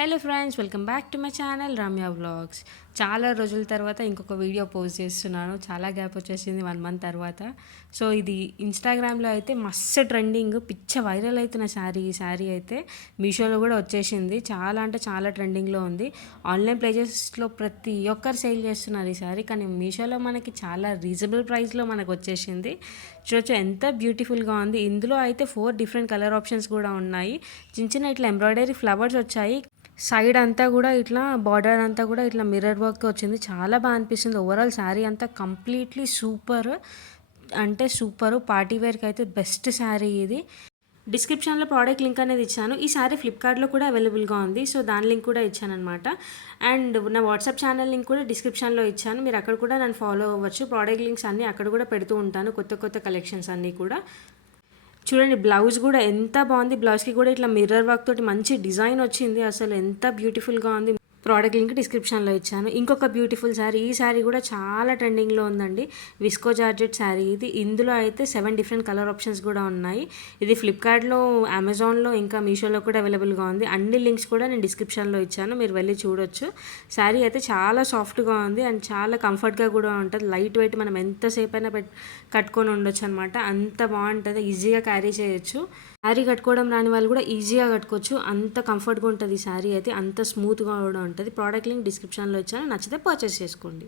Hello friends, welcome back to my channel Ramya vlogs. చాలా రోజుల తర్వాత ఇంకొక వీడియో పోస్ట్ చేస్తున్నాను. చాలా గ్యాప్ వచ్చేసింది 1 మంత్ తర్వాత. సో ఇది ఇన్స్టాగ్రామ్లో అయితే మస్తు ట్రెండింగ్, పిచ్చ వైరల్ అవుతున్న ఈ శారీ అయితే మీషోలో కూడా వచ్చేసింది. చాలా అంటే చాలా ట్రెండింగ్లో ఉంది. ఆన్లైన్ ప్లేసెస్లో ప్రతి ఒక్కరు సేల్ చేస్తున్నారు ఈ శారీ, కానీ మీషోలో మనకి చాలా రీజనబుల్ ప్రైస్లో మనకు వచ్చేసింది. చూడొచ్చు ఎంత బ్యూటిఫుల్గా ఉంది. ఇందులో అయితే 4 డిఫరెంట్ కలర్ ఆప్షన్స్ కూడా ఉన్నాయి. చిన్న చిన్న ఇట్లా ఎంబ్రాయిడరీ ఫ్లవర్స్ వచ్చాయి. సైడ్ అంతా కూడా ఇట్లా బార్డర్ అంతా కూడా ఇట్లా మిర్రర్ వర్క్ వచ్చింది. చాలా బాగా అనిపిస్తుంది. ఓవరాల్ శారీ అంతా కంప్లీట్లీ సూపర్ అంటే సూపర్. పార్టీ వేర్కి అయితే బెస్ట్ శారీ ఇది. డిస్క్రిప్షన్లో ప్రోడక్ట్ లింక్ అనేది ఇచ్చాను. ఈ శారీ ఫ్లిప్కార్ట్లో కూడా అవైలబుల్గా ఉంది. సో దాని లింక్ కూడా ఇచ్చాను అనమాట. అండ్ నా వాట్సాప్ ఛానల్ లింక్ కూడా డిస్క్రిప్షన్లో ఇచ్చాను. మీరు అక్కడ కూడా నన్ను ఫాలో అవ్వచ్చు. ప్రోడక్ట్ లింక్స్ అన్నీ అక్కడ కూడా పెడుతూ ఉంటాను, కొత్త కొత్త కలెక్షన్స్ అన్నీ కూడా. చూడండి, బ్లౌజ్ కూడా ఎంత బాగుంది. బ్లౌజ్కి కూడా ఇట్లా మిర్రర్ వర్క్ తోటి మంచి డిజైన్ వచ్చింది. అసలు ఎంత బ్యూటిఫుల్గా ఉంది. ప్రోడక్ట్ లింక్ డిస్క్రిప్షన్లో ఇచ్చాను. ఇంకొక బ్యూటిఫుల్ శారీ, ఈ శారీ కూడా చాలా ట్రెండింగ్లో ఉందండి. విస్కో జార్జెట్ శారీ ఇది. ఇందులో అయితే 7 డిఫరెంట్ కలర్ ఆప్షన్స్ కూడా ఉన్నాయి. ఇది ఫ్లిప్కార్ట్లో, అమెజాన్లో, ఇంకా మీషోలో కూడా అవైలబుల్గా ఉంది. అన్ని లింక్స్ కూడా నేను డిస్క్రిప్షన్లో ఇచ్చాను, మీరు వెళ్ళి చూడొచ్చు. శారీ అయితే చాలా సాఫ్ట్గా ఉంది అండ్ చాలా కంఫర్ట్గా కూడా ఉంటుంది. లైట్ వెయిట్, మనం ఎంతసేపు అయినా కట్టుకొని ఉండొచ్చు అనమాట. అంత బాగుంటుంది, ఈజీగా క్యారీ చేయొచ్చు. శారీ కట్టుకోవడం రాని వాళ్ళు కూడా ఈజీగా కట్టుకోవచ్చు. అంత కంఫర్ట్గా ఉంటుంది శారీ అయితే, అంత స్మూత్గా కూడా ఉంటుంది. ప్రోడక్ట్ లింక్ డిస్క్రిప్షన్లో ఇచ్చాను, నచ్చితే పర్చేస్ చేసుకోండి.